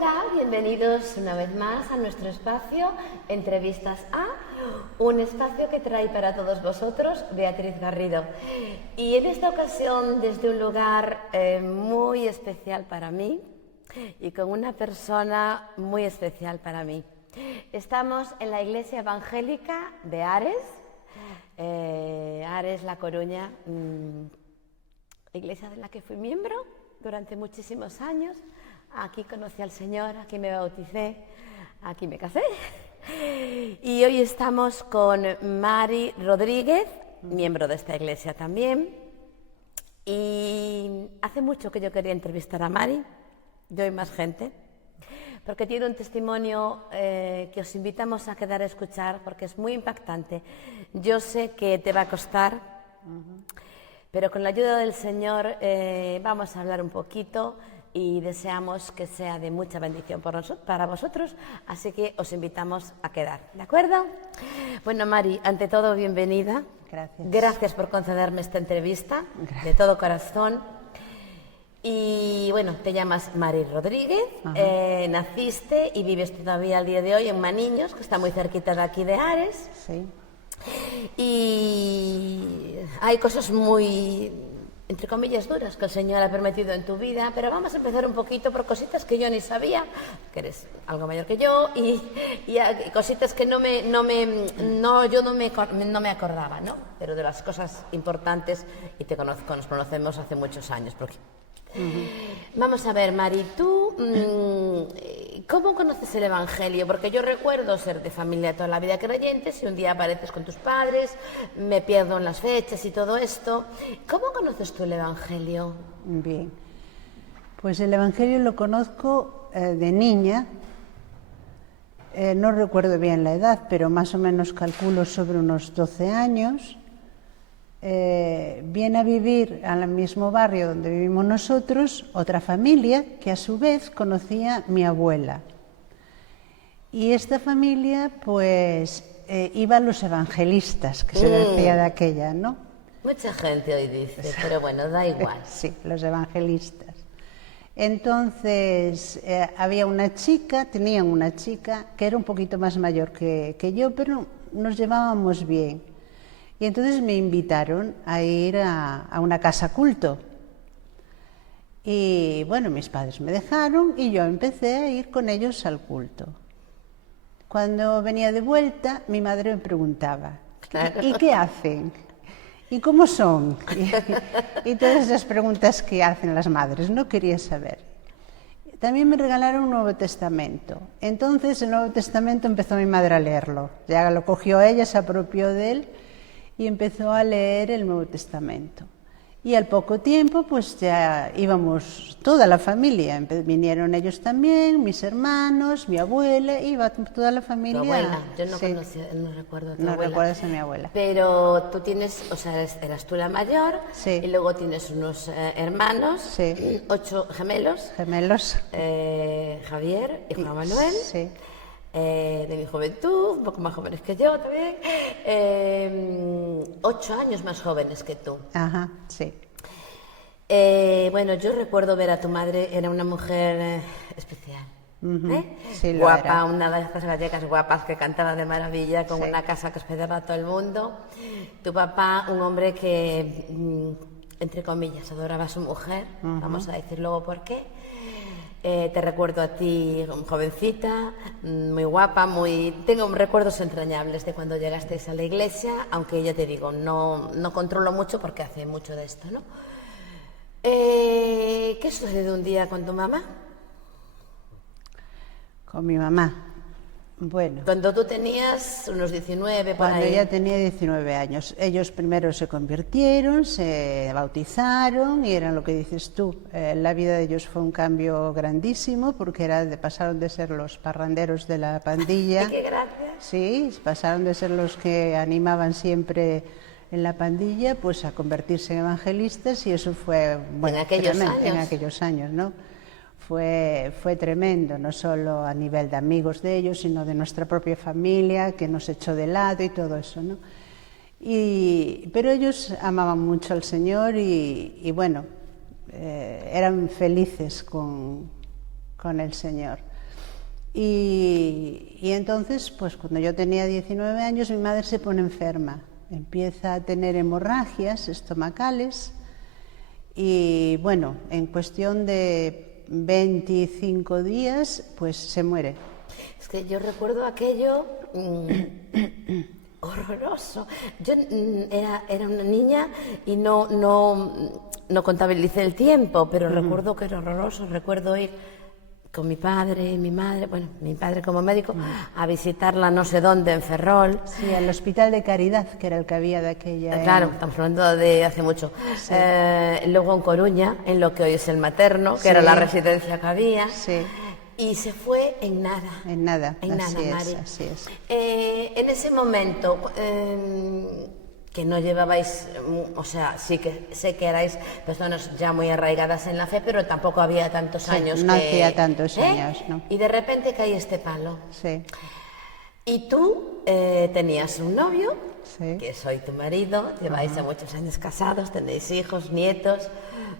Hola, bienvenidos una vez más a nuestro espacio Entrevistas A, un espacio que trae para todos vosotros Beatriz Garrido. Y en esta ocasión desde un lugar muy especial para mí y con una persona muy especial para mí. Estamos en la Iglesia Evangélica de Ares, Ares, La Coruña, iglesia de la que fui miembro durante muchísimos años. Aquí conocí al Señor, aquí me bauticé, aquí me casé. Y hoy estamos con Mari Rodríguez, miembro de esta iglesia también. Y hace mucho que yo quería entrevistar a Mari, yo y más gente, porque tiene un testimonio que os invitamos a quedar a escuchar, porque es muy impactante. Yo sé que te va a costar, pero con la ayuda del Señor vamos a hablar un poquito y deseamos que sea de mucha bendición para vosotros, así que os invitamos a quedar, ¿de acuerdo? Bueno, Mari, ante todo, bienvenida. Gracias. Gracias por concederme esta entrevista, de todo corazón. Y bueno, te llamas Mari Rodríguez, naciste y vives todavía al día de hoy en Maniños, que está muy cerquita de aquí de Ares. Sí. Y hay cosas muy, entre comillas, duras que el Señor ha permitido en tu vida, pero vamos a empezar un poquito por cositas que yo ni sabía, que eres algo mayor que yo, y cositas que no me acordaba, ¿no? Pero de las cosas importantes, y te conozco, nos conocemos hace muchos años, porque... Vamos a ver, Mari, tú, ¿cómo conoces el Evangelio? Porque yo recuerdo ser de familia toda la vida creyente, si un día apareces con tus padres, me pierdo en las fechas y todo esto. ¿Cómo conoces tú el Evangelio? Bien, pues el Evangelio lo conozco de niña, no recuerdo bien la edad, pero más o menos calculo sobre unos 12 años. Viene a vivir al mismo barrio donde vivimos nosotros otra familia que a su vez conocía a mi abuela. Y esta familia pues iba a los evangelistas, que se decía de aquella, ¿no? Mucha gente hoy dice, pero bueno, da igual. Sí, los evangelistas. Entonces tenían una chica que era un poquito más mayor que yo, pero nos llevábamos bien. Y entonces me invitaron a ir a una casa culto. Y bueno, mis padres me dejaron y yo empecé a ir con ellos al culto. Cuando venía de vuelta, mi madre me preguntaba, claro. ¿Y qué hacen? ¿Y cómo son? Y todas esas preguntas que hacen las madres, no quería saber. También me regalaron un Nuevo Testamento. Entonces el Nuevo Testamento empezó mi madre a leerlo. Ya lo cogió ella, se apropió de él y empezó a leer el Nuevo Testamento. Y al poco tiempo, pues ya íbamos toda la familia. Vinieron ellos también, mis hermanos, mi abuela, iba toda la familia. Tu abuela, yo no sí. no recuerdo a tu no abuela. recuerdas a mi abuela. Pero tú tienes, o sea, eras tú la mayor, sí. Y luego tienes unos hermanos, sí. 8 gemelos. Gemelos. Javier y Juan Manuel. Sí. De mi juventud, un poco más jóvenes que yo también, 8 años más jóvenes que tú. Ajá, sí. Bueno, yo recuerdo ver a tu madre, era una mujer especial. Sí, guapa, era. una de estas gallegas guapas que cantaba de maravilla, con una casa que hospedaba a todo el mundo. Tu papá, un hombre que, entre comillas, adoraba a su mujer, vamos a decir luego por qué. Te recuerdo a ti jovencita, muy guapa, tengo recuerdos entrañables de cuando llegasteis a la iglesia, aunque ya te digo, no controlo mucho porque hace mucho de esto, ¿no? ¿Qué sucedió un día con tu mamá? Con mi mamá. Bueno. Cuando tú tenías unos 19, por ahí. Cuando ella tenía 19 años. Ellos primero se convirtieron, se bautizaron y eran lo que dices tú. La vida de ellos fue un cambio grandísimo porque pasaron de ser los parranderos de la pandilla. ¡Qué gracia! Sí, pasaron de ser los que animaban siempre en la pandilla, pues a convertirse en evangelistas y eso fue, bueno, en aquellos años, ¿no? Fue tremendo, no solo a nivel de amigos de ellos, sino de nuestra propia familia, que nos echó de lado y todo eso, ¿no? Pero ellos amaban mucho al Señor y bueno, eran felices con el Señor. Y entonces, pues cuando yo tenía 19 años, mi madre se pone enferma. Empieza a tener hemorragias estomacales y, bueno, en cuestión de 25 días, pues se muere. Es que yo recuerdo aquello horroroso. Yo era una niña y no contabilicé el tiempo, pero recuerdo que era horroroso. Recuerdo ir con mi padre y mi madre, bueno, mi padre como médico, a visitarla no sé dónde, en Ferrol. Sí, al Hospital de Caridad, que era el que había de aquella... Claro, estamos hablando de hace mucho. Sí. Luego en Coruña, en lo que hoy es el materno, que era la residencia que había. Sí. Y se fue en nada. En nada, en nada, Mari. Así es. En ese momento, que no llevabais, o sea, sí que sé que erais personas ya muy arraigadas en la fe, pero tampoco había tantos años. No hacía tantos años, ¿no? Y de repente cae este palo. Sí. Y tú tenías un novio, sí. que soy tu marido, lleváis muchos años casados, tenéis hijos, nietos,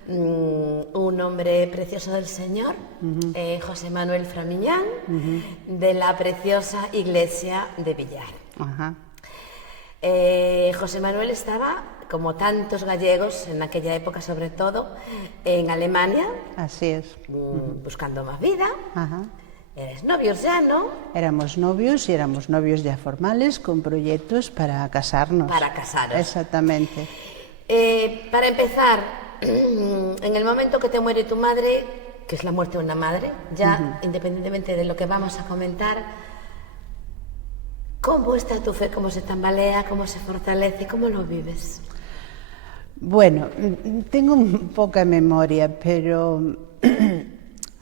un hombre precioso del Señor, José Manuel Framiñán, de la preciosa iglesia de Villar. Ajá. José Manuel estaba, como tantos gallegos en aquella época sobre todo, en Alemania. Así es. Buscando más vida. Ajá. Eres novios ya, ¿no? Éramos novios y éramos novios ya formales con proyectos para casarnos. Para casaros. Exactamente. Para empezar, en el momento que te muere tu madre, que es la muerte de una madre, ya independientemente de lo que vamos a comentar, ¿cómo está tu fe? ¿Cómo se tambalea? ¿Cómo se fortalece? ¿Cómo lo vives? Bueno, tengo poca memoria, pero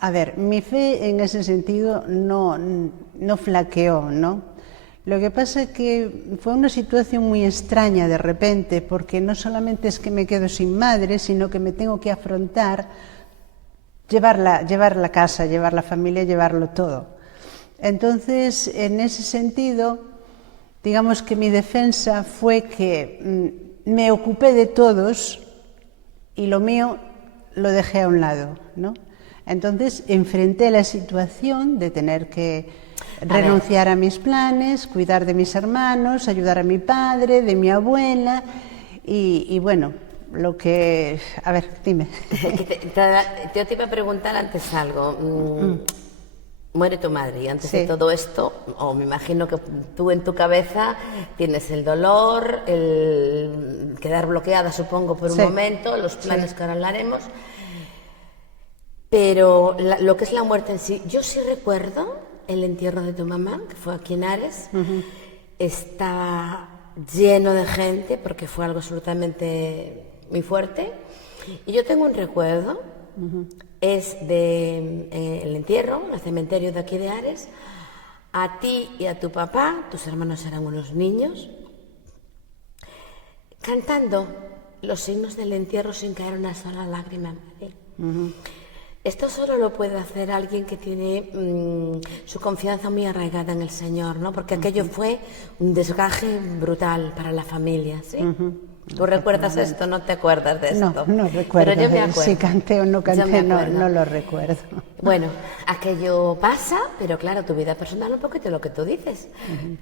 a ver, mi fe en ese sentido no flaqueó, ¿no? Lo que pasa es que fue una situación muy extraña de repente, porque no solamente es que me quedo sin madre, sino que me tengo que afrontar, llevar la casa, llevar la familia, llevarlo todo. Entonces, en ese sentido, digamos que mi defensa fue que me ocupé de todos y lo mío lo dejé a un lado, ¿no? Entonces enfrenté la situación de tener que renunciar a mis planes, cuidar de mis hermanos, ayudar a mi padre, de mi abuela y bueno, lo que... A ver, dime. Yo te iba a preguntar antes algo. Muere tu madre y antes de todo esto, o me imagino que tú en tu cabeza tienes el dolor, el quedar bloqueada, supongo, por un momento, los planes que ahora hablaremos, pero lo que es la muerte en sí, yo sí recuerdo el entierro de tu mamá, que fue aquí en Ares, estaba lleno de gente porque fue algo absolutamente muy fuerte, y yo tengo un recuerdo. Es de el entierro, el cementerio de aquí de Ares, a ti y a tu papá, tus hermanos eran unos niños, cantando los signos del entierro sin caer una sola lágrima. Esto solo lo puede hacer alguien que tiene su confianza muy arraigada en el Señor, ¿no? Porque aquello fue un desgaje brutal para la familia, ¿sí? ¿Tú recuerdas esto? ¿No te acuerdas de esto? No recuerdo. Pero yo me acuerdo. Si canté o no canté, no lo recuerdo. Bueno, aquello pasa, pero claro, tu vida personal un poquito lo que tú dices.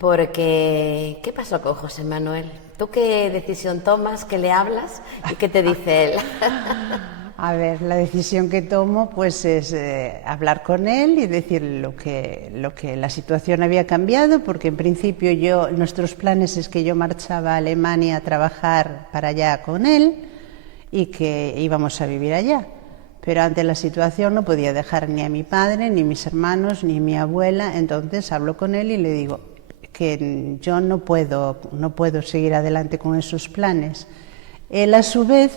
Porque, ¿qué pasó con José Manuel? ¿Tú qué decisión tomas, qué le hablas y qué te dice él? A ver, la decisión que tomo pues es hablar con él y decirle lo que la situación había cambiado, porque en principio nuestros planes es que yo marchaba a Alemania a trabajar para allá con él y que íbamos a vivir allá. Pero ante la situación no podía dejar ni a mi padre, ni mis hermanos, ni mi abuela, entonces hablo con él y le digo que yo no puedo seguir adelante con esos planes. Él a su vez...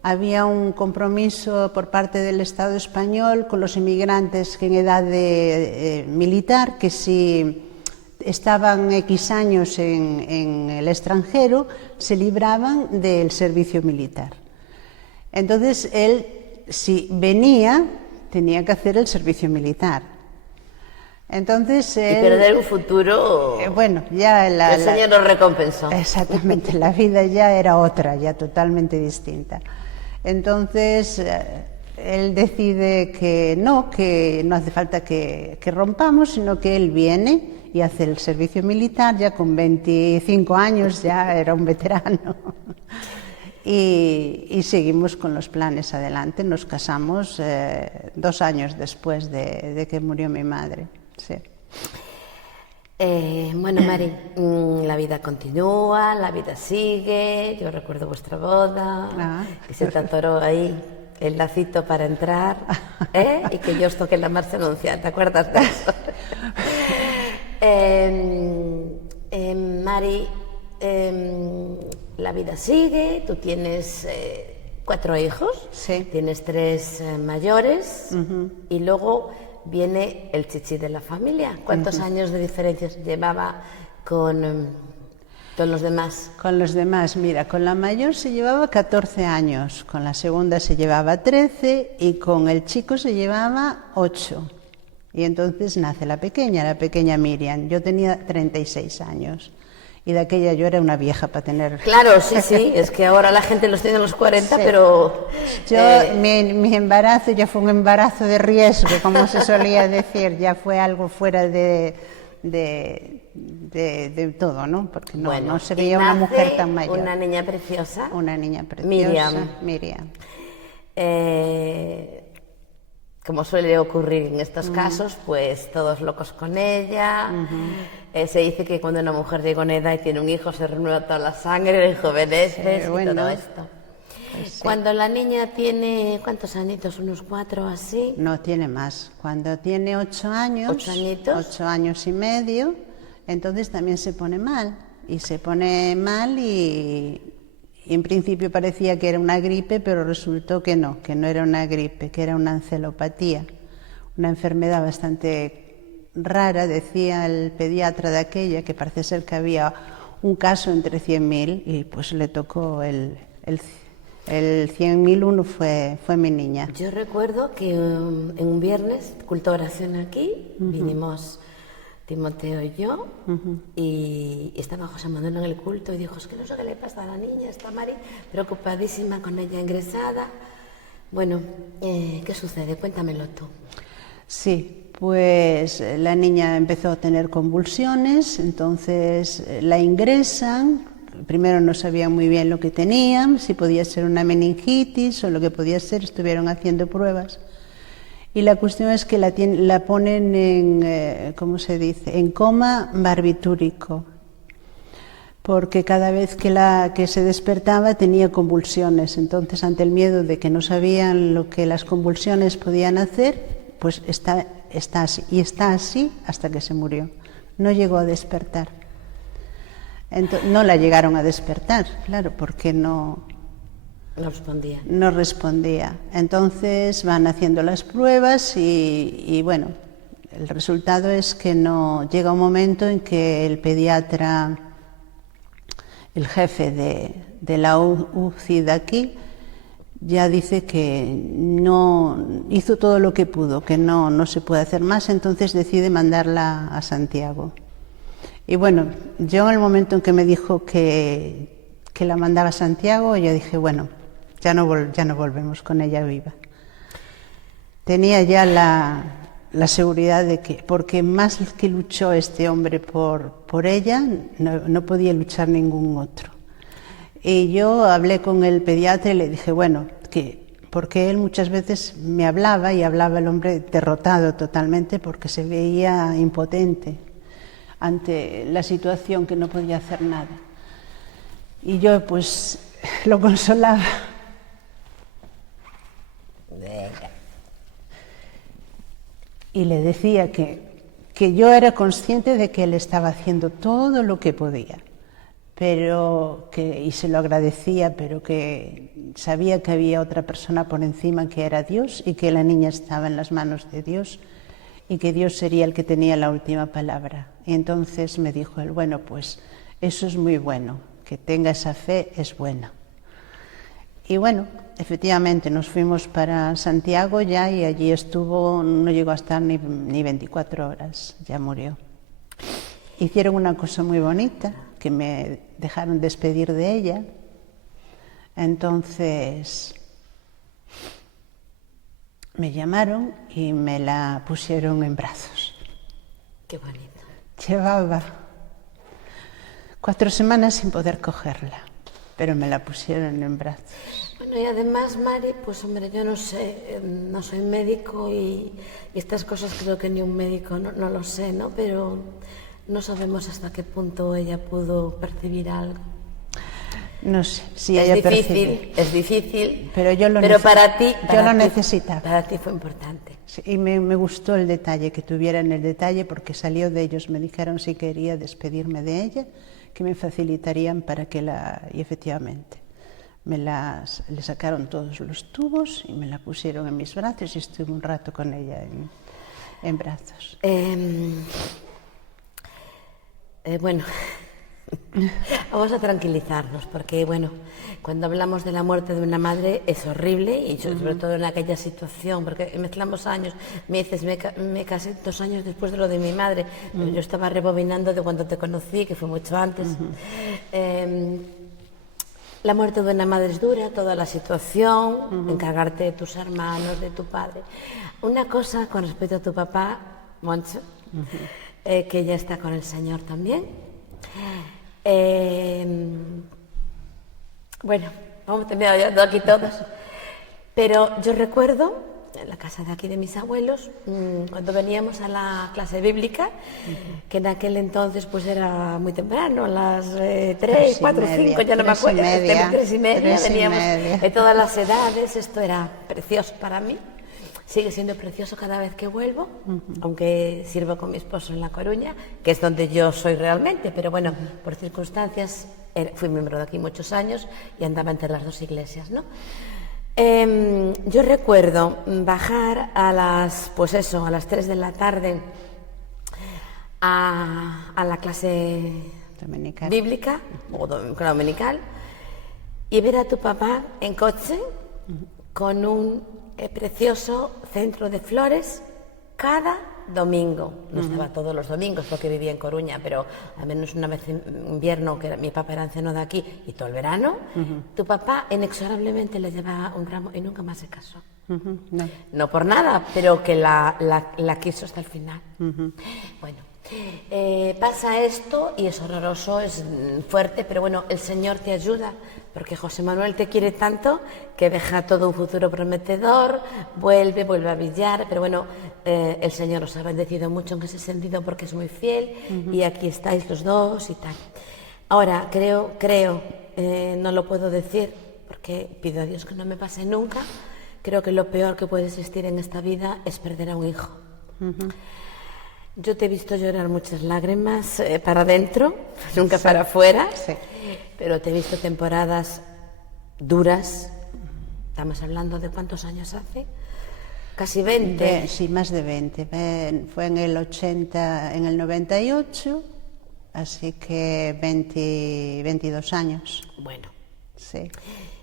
Había un compromiso por parte del Estado español con los inmigrantes que en edad militar, que si estaban X años en el extranjero, se libraban del servicio militar. Entonces, él, si venía, tenía que hacer el servicio militar. Entonces, y perder un futuro... bueno, ya el Señor nos recompensó. Exactamente, la vida ya era otra, ya totalmente distinta. Entonces, él decide que no hace falta que rompamos, sino que él viene y hace el servicio militar, ya con 25 años, ya era un veterano. Y seguimos con los planes adelante. Nos casamos 2 años después de que murió mi madre. Sí. Bueno, Mari, la vida continúa, la vida sigue. Yo recuerdo vuestra boda, que se te atoró ahí el lacito para entrar, y que yo os toqué la marcha anunciada. ¿Te acuerdas de eso? Mari, la vida sigue. Tú tienes 4 hijos, sí. Tienes 3 mayores, y luego viene el chichi de la familia. ¿Cuántos años de diferencia llevaba con los demás? Con los demás, mira, con la mayor se llevaba 14 años, con la segunda se llevaba 13 y con el chico se llevaba 8. Y entonces nace la pequeña Miriam. Yo tenía 36 años. Y de aquella yo era una vieja para tener... Claro, sí, es que ahora la gente los tiene a los 40, sí. Pero... Yo, mi embarazo ya fue un embarazo de riesgo, como se solía decir, ya fue algo fuera de todo, ¿no? Porque no se veía una mujer tan mayor. Una niña preciosa. Una niña preciosa. Miriam. Como suele ocurrir en estos casos, pues todos locos con ella. Se dice que cuando una mujer llega a una edad y tiene un hijo, se renueva toda la sangre, rejuvenece, y todo esto. Pues sí. Cuando la niña tiene, ¿cuántos añitos? ¿Unos 4 así? No, tiene más. Cuando tiene 8 años, 8 añitos, 8 años y medio, entonces también se pone mal. Y se pone mal y en principio parecía que era una gripe, pero resultó que no era una gripe, que era una encefalopatía, una enfermedad bastante rara, decía el pediatra de aquella, que parece ser que había un caso entre 100.000 y pues le tocó el 100.001 fue mi niña. Yo recuerdo que en un viernes, culto de oración aquí, vinimos Timoteo y yo, y estaba José Manuel en el culto y dijo, es que no sé qué le pasa a la niña, está Mari preocupadísima con ella ingresada. Bueno, ¿qué sucede? Cuéntamelo tú. Sí, pues la niña empezó a tener convulsiones, entonces la ingresan. Primero no sabían muy bien lo que tenían, si podía ser una meningitis o lo que podía ser, estuvieron haciendo pruebas. Y la cuestión es que la ponen en, ¿cómo se dice?, en coma barbitúrico, porque cada vez que se despertaba tenía convulsiones. Entonces, ante el miedo de que no sabían lo que las convulsiones podían hacer, pues está así, y está así hasta que se murió. No llegó a despertar. No la llegaron a despertar, claro, porque no respondía. Entonces van haciendo las pruebas y bueno, el resultado es que no llega un momento en que el pediatra, el jefe de la UCI de aquí, ya dice que no hizo todo lo que pudo, que no se puede hacer más, entonces decide mandarla a Santiago. Y bueno, yo en el momento en que me dijo que la mandaba a Santiago, yo dije, bueno, ya no volvemos con ella viva. Tenía ya la seguridad de que, porque más que luchó este hombre por ella, no podía luchar ningún otro. Y yo hablé con el pediatra y le dije, bueno, porque él muchas veces me hablaba y hablaba el hombre derrotado totalmente porque se veía impotente ante la situación, que no podía hacer nada. Y yo pues lo consolaba. Y le decía que yo era consciente de que él estaba haciendo todo lo que podía, y se lo agradecía, pero que sabía que había otra persona por encima, que era Dios, y que la niña estaba en las manos de Dios y que Dios sería el que tenía la última palabra. Y entonces me dijo él, bueno, pues eso es muy bueno, que tenga esa fe es bueno. Y bueno, efectivamente nos fuimos para Santiago ya, y allí estuvo, no llegó a estar ni 24 horas, ya murió. Hicieron una cosa muy bonita, que me dejaron despedir de ella. Entonces me llamaron y me la pusieron en brazos. Qué bonito. Llevaba 4 semanas sin poder cogerla, pero me la pusieron en brazos. Bueno, y además, Mari, pues hombre, yo no sé, no soy médico y estas cosas creo que ni un médico no lo sé, ¿no? Pero no sabemos hasta qué punto ella pudo percibir algo. No sé si ella percibió. Es difícil, pero para ti, yo lo necesitaba. Para ti fue importante. Sí, y me gustó el detalle, que tuvieran el detalle, porque salió de ellos, me dijeron si quería despedirme de ella, que me facilitarían para que y efectivamente, le sacaron todos los tubos y me la pusieron en mis brazos y estuve un rato con ella en brazos. Bueno, vamos a tranquilizarnos, porque bueno, cuando hablamos de la muerte de una madre es horrible y sobre todo en aquella situación, porque mezclamos años. Me dices, me casé 2 años después de lo de mi madre, pero yo estaba rebobinando de cuando te conocí, que fue mucho antes. La muerte de una madre es dura, toda la situación, encargarte de tus hermanos, de tu padre. Una cosa con respecto a tu papá, Moncho, que ya está con el Señor también. Bueno, vamos terminando aquí todos, pero yo recuerdo en la casa de aquí de mis abuelos, cuando veníamos a la clase bíblica, que en aquel entonces pues era muy temprano, a las 3, 4, 5, ya no me acuerdo, 3:30, veníamos de todas las edades. Esto era precioso para mí. Sigue siendo precioso cada vez que vuelvo, aunque sirvo con mi esposo en La Coruña, que es donde yo soy realmente, pero bueno, por circunstancias, fui miembro de aquí muchos años y andaba entre las 2 iglesias, ¿no? Yo recuerdo bajar a las 3 de la tarde a la clase dominical. Bíblica, o dominical, y ver a tu papá en coche con un precioso centro de flores cada domingo. No estaba todos los domingos porque vivía en Coruña, pero al menos una vez en invierno, que mi papá era anciano de aquí, y todo el verano, tu papá inexorablemente le llevaba un ramo y nunca más se casó. No por nada, pero que la quiso hasta el final. Bueno, pasa esto y es horroroso, es fuerte, pero bueno, el Señor te ayuda, porque José Manuel te quiere tanto que deja todo un futuro prometedor, vuelve a brillar, pero bueno, el Señor os ha bendecido mucho en ese sentido porque es muy fiel y aquí estáis los dos y tal. Ahora, creo, no lo puedo decir porque pido a Dios que no me pase nunca, creo que lo peor que puede existir en esta vida es perder a un hijo. Yo te he visto llorar muchas lágrimas para adentro, nunca para afuera, pero te he visto temporadas duras. Estamos hablando de ¿cuántos años hace? Casi 20. Sí, más de 20. Fue en el 80, en el 98, así que 22 años. Bueno. Sí.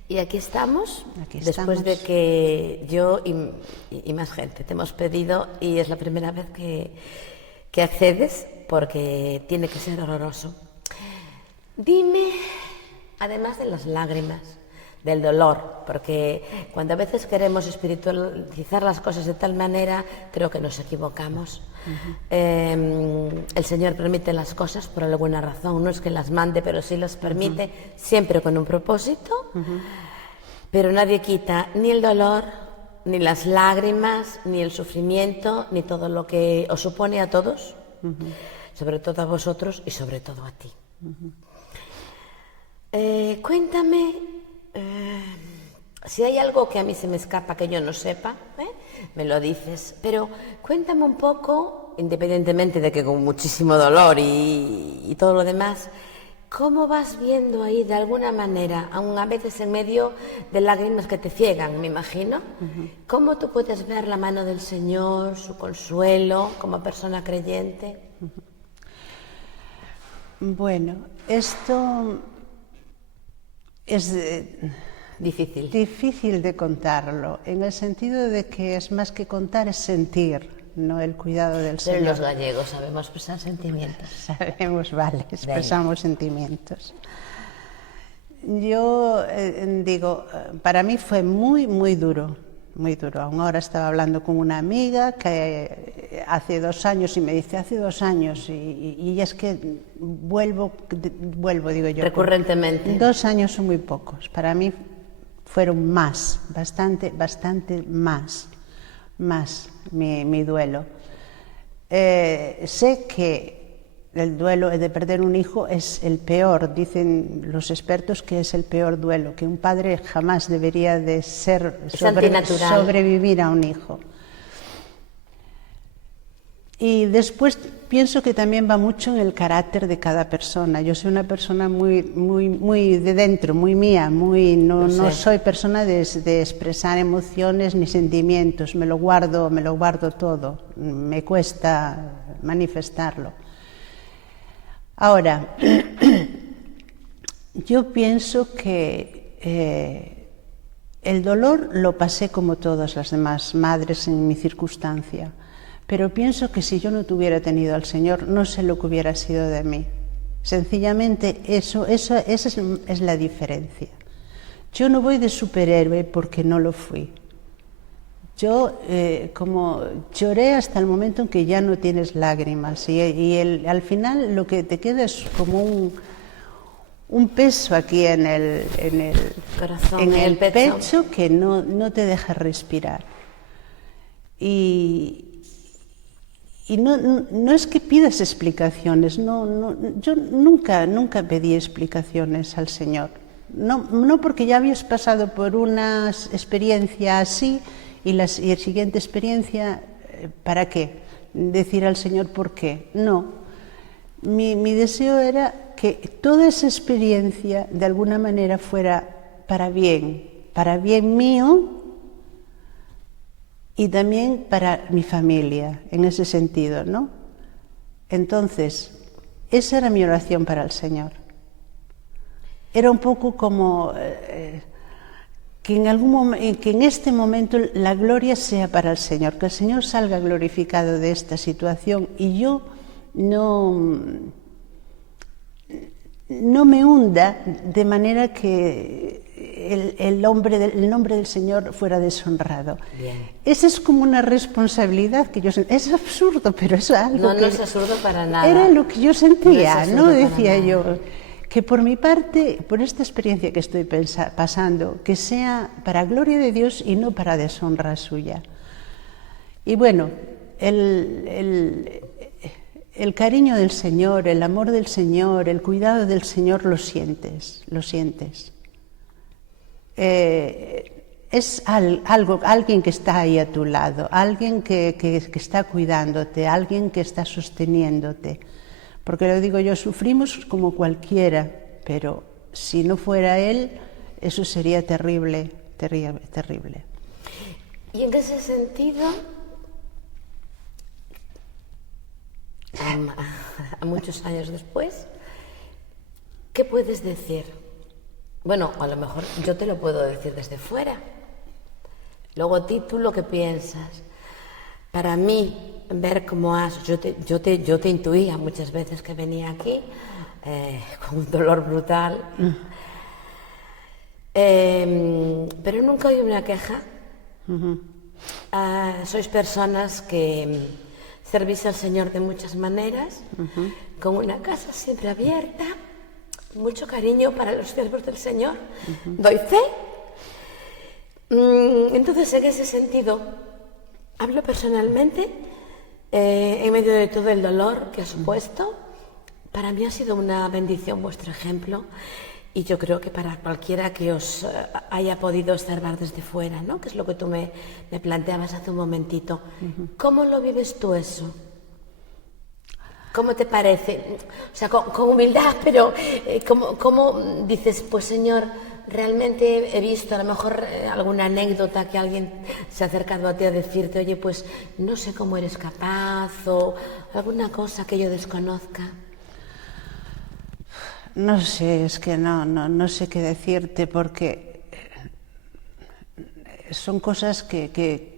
Y aquí estamos, después de que yo y más gente te hemos pedido, y es la primera vez que accedes, porque tiene que ser horroroso. Dime, además de las lágrimas, del dolor, porque cuando a veces queremos espiritualizar las cosas de tal manera, creo que nos equivocamos. El Señor permite las cosas por alguna razón, no es que las mande, pero sí las permite, siempre con un propósito, pero nadie quita ni el dolor, ni las lágrimas, ni el sufrimiento, ni todo lo que os supone a todos, sobre todo a vosotros y sobre todo a ti. Cuéntame si hay algo que a mí se me escapa que yo no sepa, me lo dices, pero cuéntame un poco, independientemente de que con muchísimo dolor y todo lo demás, ¿cómo vas viendo ahí de alguna manera, aun a veces en medio de lágrimas que te ciegan, me imagino? ¿Cómo tú puedes ver la mano del Señor, su consuelo como persona creyente? Bueno, esto es difícil de contarlo, en el sentido de que es más que contar, es sentir. No el cuidado del Señor. Pero los gallegos sabemos expresar sentimientos. Sabemos, vale, expresamos sentimientos. Yo digo, para mí fue muy, muy duro muy duro. Aún ahora estaba hablando con una amiga que hace 2 años y me dice, hace 2 años, y es que vuelvo, digo yo. Recurrentemente. 2 años son muy pocos. Para mí fueron más, bastante más mi duelo. Sé que el duelo de perder un hijo es el peor, dicen los expertos que es el peor duelo, que un padre jamás debería de sobrevivir a un hijo. Y después pienso que también va mucho en el carácter de cada persona. Yo soy una persona muy de dentro, muy mía, no soy persona de expresar emociones ni sentimientos, me lo guardo todo, me cuesta manifestarlo. Ahora, yo pienso que el dolor lo pasé como todas las demás madres en mi circunstancia, pero pienso que si yo no tuviera tenido al Señor, no sé lo que hubiera sido de mí. Sencillamente esa es la diferencia. Yo no voy de superhéroe porque no lo fui. Yo como lloré hasta el momento en que ya no tienes lágrimas y al final lo que te queda es como un peso aquí en el corazón, en el pecho que no te deja respirar. Y no es que pidas explicaciones, yo nunca pedí explicaciones al Señor. No porque ya habías pasado por una experiencia así y la siguiente experiencia, ¿para qué? Decir al Señor por qué. No. Mi deseo era que toda esa experiencia de alguna manera fuera para bien mío y también para mi familia, en ese sentido, ¿no? Entonces, esa era mi oración para el Señor. Era un poco como que en este momento la gloria sea para el Señor, que el Señor salga glorificado de esta situación y yo no me hunda de manera que el nombre del Señor fuera deshonrado. Bien. Esa es como una responsabilidad que yo sentía. Es absurdo, pero es algo no es absurdo para nada. Era lo que yo sentía, no decía yo, que por mi parte, por esta experiencia que estoy pasando, que sea para gloria de Dios y no para deshonra suya. Y bueno, el cariño del Señor, el amor del Señor, el cuidado del Señor lo sientes. Es alguien que está ahí a tu lado, alguien que está cuidándote, alguien que está sosteniéndote. Porque lo digo yo, sufrimos como cualquiera, pero si no fuera Él, eso sería terrible. Y en ese sentido, a muchos años después, ¿qué puedes decir? Bueno, a lo mejor yo te lo puedo decir desde fuera. Luego tú lo que piensas. Para mí, ver cómo yo te intuía muchas veces que venía aquí con un dolor brutal, pero nunca oí una queja. Sois personas que servís al Señor de muchas maneras, con una casa siempre abierta, mucho cariño para los siervos del Señor, doy fe. Entonces, en ese sentido, hablo personalmente, en medio de todo el dolor que ha supuesto, para mí ha sido una bendición vuestro ejemplo y yo creo que para cualquiera que os haya podido observar desde fuera, ¿no? Que es lo que tú me planteabas hace un momentito. ¿Cómo lo vives tú eso? ¿Cómo te parece? O sea, con humildad, pero ¿cómo dices, pues Señor, realmente he visto a lo mejor alguna anécdota que alguien se ha acercado a ti a decirte, oye, pues no sé cómo eres capaz o alguna cosa que yo desconozca? No sé, es que no sé qué decirte porque son cosas que...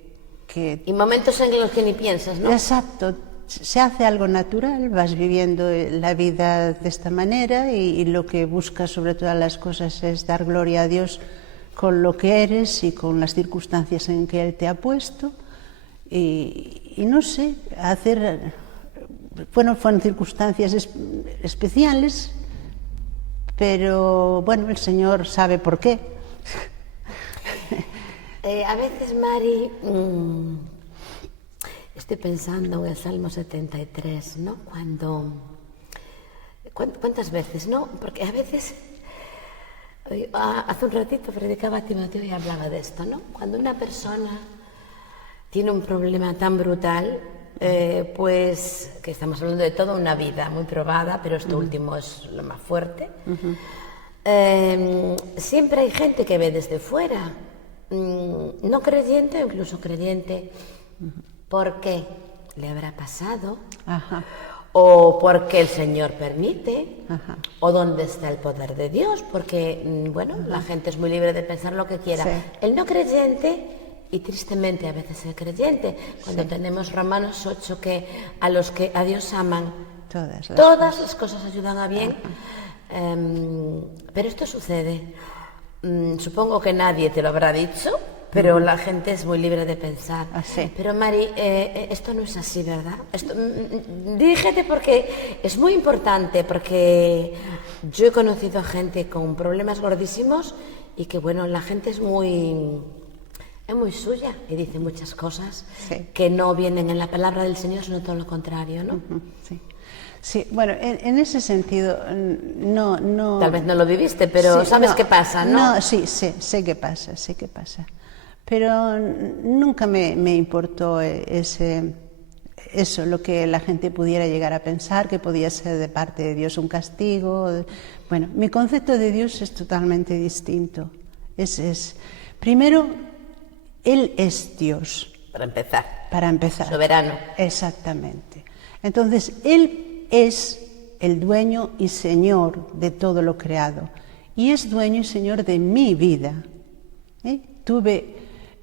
Y momentos en los que ni piensas, ¿no? Exacto. Se hace algo natural, vas viviendo la vida de esta manera y lo que buscas sobre todas las cosas es dar gloria a Dios con lo que eres y con las circunstancias en que Él te ha puesto. Y no sé, fueron circunstancias especiales, pero bueno, el Señor sabe por qué. A veces, Mari, estoy pensando en el Salmo 73, ¿no? ¿Cuántas veces, no? Porque a veces, hace un ratito predicaba a Timoteo y hablaba de esto, ¿no? Cuando una persona tiene un problema tan brutal, pues que estamos hablando de toda una vida muy probada, pero esto último es lo más fuerte. Siempre hay gente que ve desde fuera, no creyente o incluso creyente, ¿por qué le habrá pasado? Ajá. O porque el Señor permite, Ajá. o dónde está el poder de Dios, porque, bueno, la gente es muy libre de pensar lo que quiera. Sí. El no creyente, y tristemente a veces el creyente, cuando tenemos Romanos 8, que a los que a Dios aman, todas las cosas ayudan a bien, pero esto sucede. Supongo que nadie te lo habrá dicho, pero la gente es muy libre de pensar. Así. Pero Mari, esto no es así, ¿verdad? Dirígete porque es muy importante, porque yo he conocido a gente con problemas gordísimos y que, bueno, la gente es muy suya y dice muchas cosas que no vienen en la palabra del Señor, sino todo lo contrario, ¿no? Sí. Sí, bueno, en ese sentido, no... Tal vez no lo viviste, pero sí, sabes qué pasa, ¿no? No, sí, sé qué pasa, pero nunca me importó eso, lo que la gente pudiera llegar a pensar, que podía ser de parte de Dios un castigo. Bueno, mi concepto de Dios es totalmente distinto. Primero, Él es Dios. Para empezar. Soberano. Exactamente. Entonces, Él es el dueño y señor de todo lo creado. Y es dueño y señor de mi vida. Tuve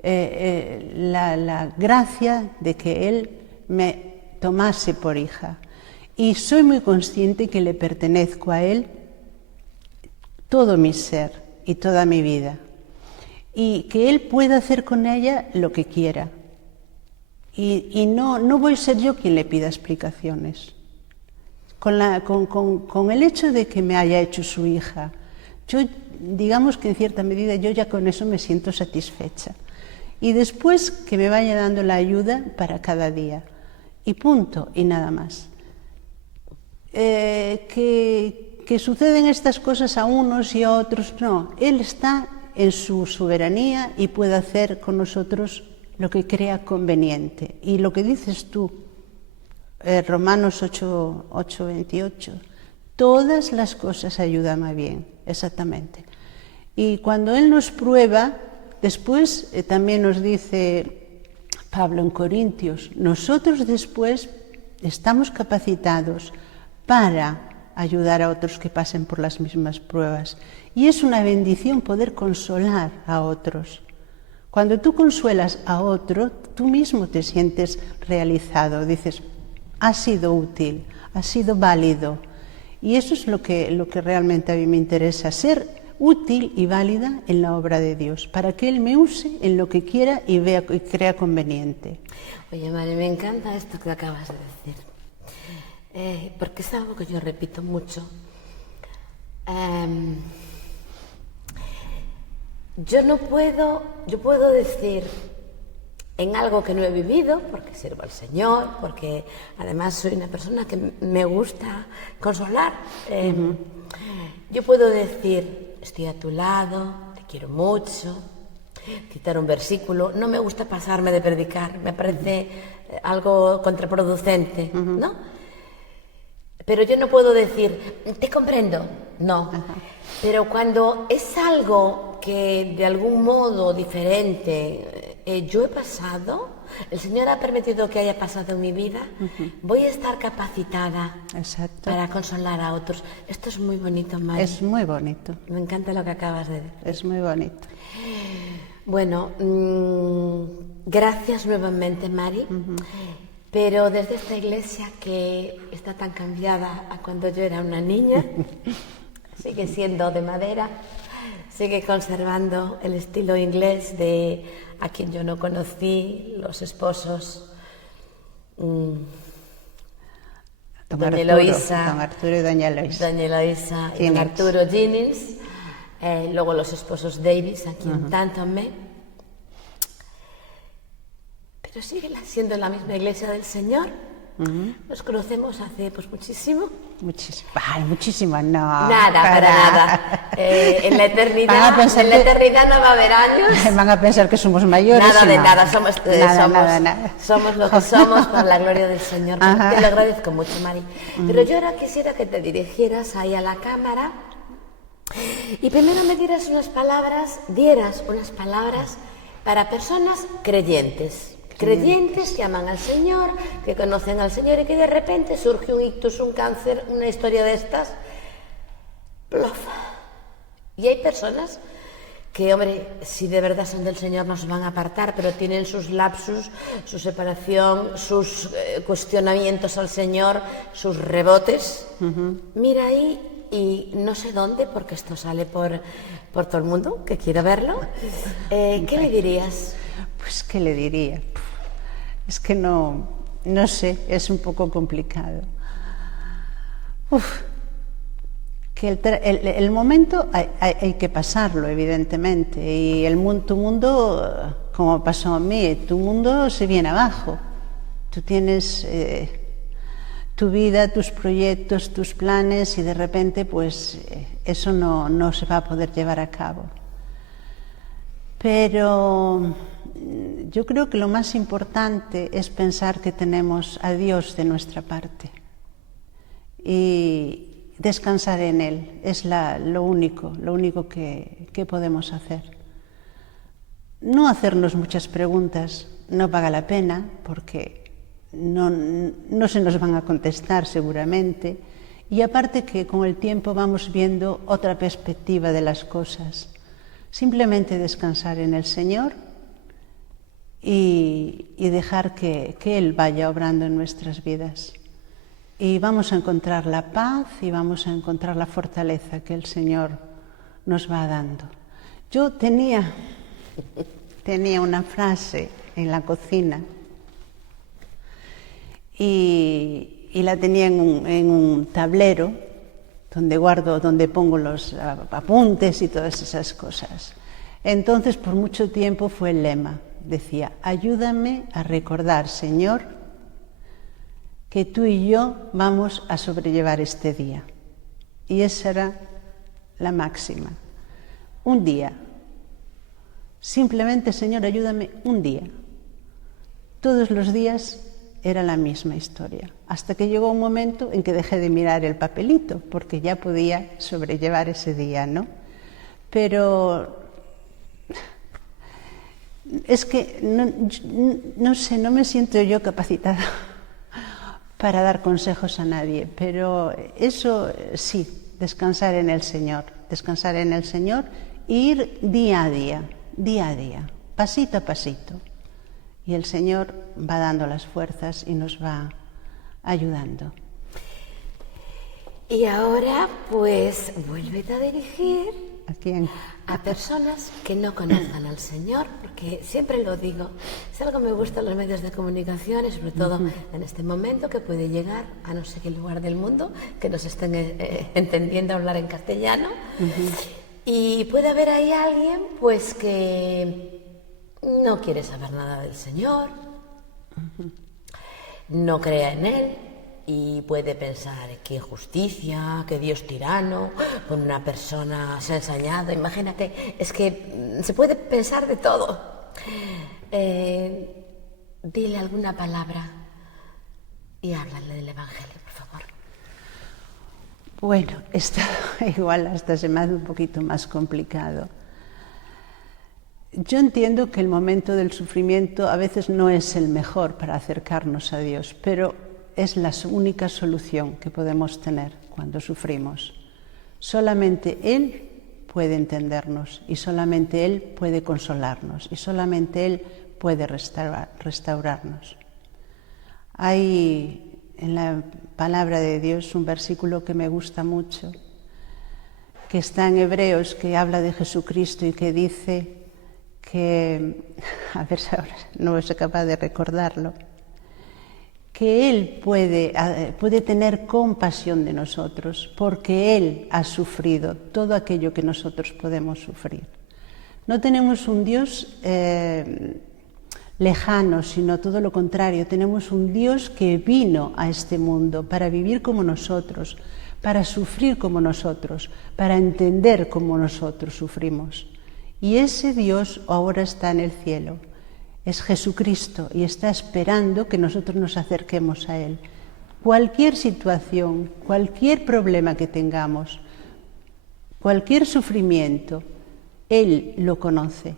la gracia de que Él me tomase por hija. Y soy muy consciente que le pertenezco a Él todo mi ser y toda mi vida. Y que Él pueda hacer con ella lo que quiera. Y no voy a ser yo quien le pida explicaciones. Con el hecho de que me haya hecho su hija, yo, digamos que en cierta medida, yo ya con eso me siento satisfecha. Y después que me vaya dando la ayuda para cada día. Y punto, y nada más. Que suceden estas cosas a unos y a otros, no. Él está en su soberanía y puede hacer con nosotros lo que crea conveniente. Y lo que dices tú, Romanos 8:28, todas las cosas ayudan a bien, exactamente. Y cuando Él nos prueba, después también nos dice Pablo en Corintios, nosotros después estamos capacitados para ayudar a otros que pasen por las mismas pruebas. Y es una bendición poder consolar a otros. Cuando tú consuelas a otro, tú mismo te sientes realizado, dices, ha sido útil, ha sido válido. Y eso es lo que realmente a mí me interesa, ser útil y válida en la obra de Dios, para que Él me use en lo que quiera y vea y crea conveniente. Oye, Mari, me encanta esto que acabas de decir, porque es algo que yo repito mucho. Yo puedo decir en algo que no he vivido, porque sirvo al Señor, porque además soy una persona que me gusta consolar. Yo puedo decir, estoy a tu lado, te quiero mucho, citar un versículo. No me gusta pasarme de predicar, me parece algo contraproducente, ¿no? Pero yo no puedo decir, te comprendo, no. Pero cuando es algo que de algún modo diferente yo he pasado, el Señor ha permitido que haya pasado en mi vida, voy a estar capacitada para consolar a otros. Esto es muy bonito, Mari. Es muy bonito. Me encanta lo que acabas de decir. Es muy bonito. Bueno, gracias nuevamente, Mari. Pero desde esta iglesia que está tan cambiada a cuando yo era una niña, sigue siendo de madera, sigue conservando el estilo inglés de a quien yo no conocí, los esposos. Doña Eloísa, don Arturo y doña Eloísa. Doña Eloísa y don Arturo Jennings, luego los esposos Davis, a quien tanto amé. Pero sigue siendo la misma iglesia del Señor. Nos conocemos hace pues muchísimo. Muchísimo, no. Nada, para nada. En la eternidad no va a haber años. Van a pensar que somos mayores. Nada de no. nada, somos lo que somos por la gloria del Señor. Te lo agradezco mucho, Mari. Pero yo ahora quisiera que te dirigieras ahí a la cámara y primero me dieras unas palabras para personas creyentes. Creyentes que aman al Señor, que conocen al Señor y que de repente surge un ictus, un cáncer, una historia de estas. ¡Plof! Y hay personas que, hombre, si de verdad son del Señor nos van a apartar, pero tienen sus lapsus, su separación, sus cuestionamientos al Señor, sus rebotes. Mira ahí y no sé dónde, porque esto sale por todo el mundo, que quiera verlo. ¿Qué le dirías? Pues, ¿qué le diría? Es que no sé, es un poco complicado. Que el momento hay que pasarlo, evidentemente, y tu mundo, como pasó a mí, tu mundo se viene abajo. Tú tienes tu vida, tus proyectos, tus planes, y de repente, pues, eso no se va a poder llevar a cabo. Pero yo creo que lo más importante es pensar que tenemos a Dios de nuestra parte y descansar en Él. Es lo único que podemos hacer. No hacernos muchas preguntas no vale la pena, porque no se nos van a contestar seguramente, y aparte que con el tiempo vamos viendo otra perspectiva de las cosas. Simplemente descansar en el Señor y dejar que Él vaya obrando en nuestras vidas. Y vamos a encontrar la paz y vamos a encontrar la fortaleza que el Señor nos va dando. Yo tenía una frase en la cocina y la tenía en un tablero donde pongo los apuntes y todas esas cosas. Entonces, por mucho tiempo fue el lema. Decía: ayúdame a recordar, Señor, que tú y yo vamos a sobrellevar este día. Y esa era la máxima. Un día. Simplemente, Señor, ayúdame un día. Todos los días era la misma historia, hasta que llegó un momento en que dejé de mirar el papelito, porque ya podía sobrellevar ese día, ¿no? Pero es que no sé, no me siento yo capacitada para dar consejos a nadie, pero eso sí, descansar en el Señor e ir día a día, pasito a pasito. Y el Señor va dando las fuerzas y nos va ayudando. Y ahora, pues, vuélvete a dirigir ¿A quién? A personas que no conozcan al Señor, porque siempre lo digo, si algo me gustan los medios de comunicación, y sobre todo en este momento que puede llegar a no sé qué lugar del mundo, que nos estén entendiendo hablar en castellano, y puede haber ahí alguien pues que no quiere saber nada del Señor, no crea en Él, y puede pensar qué injusticia, qué Dios tirano, con una persona se ha ensañado. Imagínate, es que se puede pensar de todo. Dile alguna palabra y háblale del Evangelio, por favor. Bueno, esto igual hasta se me hace un poquito más complicado. Yo entiendo que el momento del sufrimiento a veces no es el mejor para acercarnos a Dios, pero es la única solución que podemos tener cuando sufrimos. Solamente Él puede entendernos y solamente Él puede consolarnos y solamente Él puede restaurarnos. Hay en la palabra de Dios un versículo que me gusta mucho, que está en Hebreos, que habla de Jesucristo y que dice que, a ver si ahora no soy capaz de recordarlo, que Él puede tener compasión de nosotros porque Él ha sufrido todo aquello que nosotros podemos sufrir. No tenemos un Dios lejano, sino todo lo contrario. Tenemos un Dios que vino a este mundo para vivir como nosotros, para sufrir como nosotros, para entender como nosotros sufrimos. Y ese Dios ahora está en el cielo. Es Jesucristo y está esperando que nosotros nos acerquemos a Él. Cualquier situación, cualquier problema que tengamos, cualquier sufrimiento, Él lo conoce.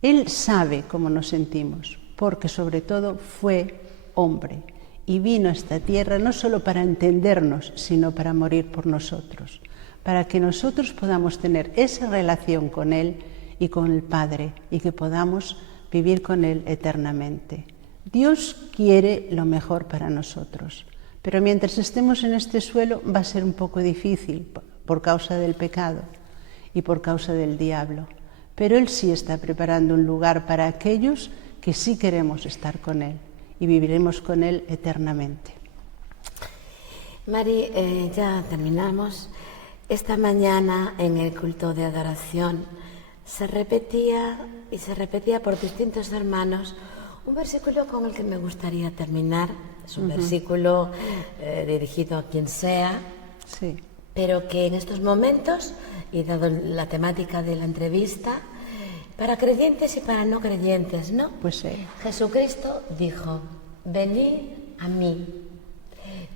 Él sabe cómo nos sentimos, porque sobre todo fue hombre y vino a esta tierra no solo para entendernos, sino para morir por nosotros, para que nosotros podamos tener esa relación con Él y con el Padre y que podamos vivir con Él eternamente. Dios quiere lo mejor para nosotros, pero mientras estemos en este suelo va a ser un poco difícil por causa del pecado y por causa del diablo. Pero Él sí está preparando un lugar para aquellos que sí queremos estar con Él y viviremos con Él eternamente. Mari, ya terminamos. Esta mañana en el culto de adoración se repetía por distintos hermanos un versículo con el que me gustaría terminar. Es un versículo dirigido a quien sea, sí, pero que en estos momentos, y dado la temática de la entrevista, para creyentes y para no creyentes, ¿no? Pues sí. Jesucristo dijo: venid a mí,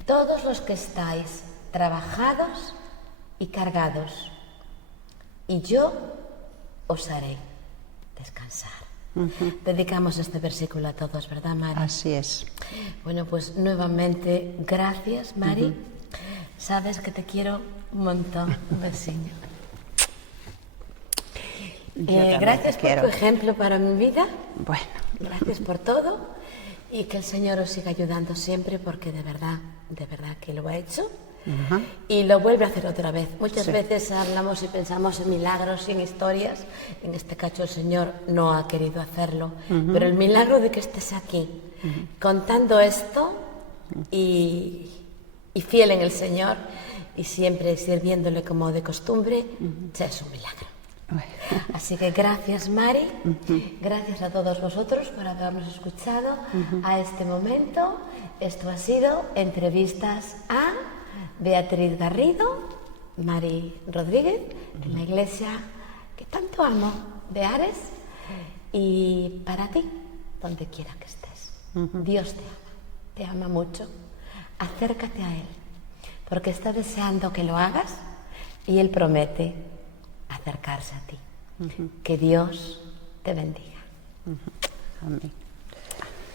todos los que estáis trabajados y cargados, y yo os haré descansar. Dedicamos este versículo a todos, ¿verdad, Mari? Así es. Bueno, pues nuevamente, gracias, Mari. Sabes que te quiero un montón. Un besillo. Gracias por tu ejemplo para mi vida. Bueno. Gracias por todo y que el Señor os siga ayudando siempre, porque de verdad que lo ha hecho. Y lo vuelve a hacer otra vez. Muchas veces hablamos y pensamos en milagros y en historias. En este caso el Señor no ha querido hacerlo, pero el milagro de que estés aquí contando esto y fiel en el Señor y siempre sirviéndole como de costumbre, ya es un milagro. Así que gracias, Mari, gracias a todos vosotros por habernos escuchado a este momento. Esto ha sido Entrevistas a Beatriz Garrido, Mari Rodríguez, en la iglesia que tanto amo, de Ares, y para ti, donde quiera que estés. Dios te ama mucho. Acércate a Él, porque está deseando que lo hagas y Él promete acercarse a ti. Que Dios te bendiga. Amén.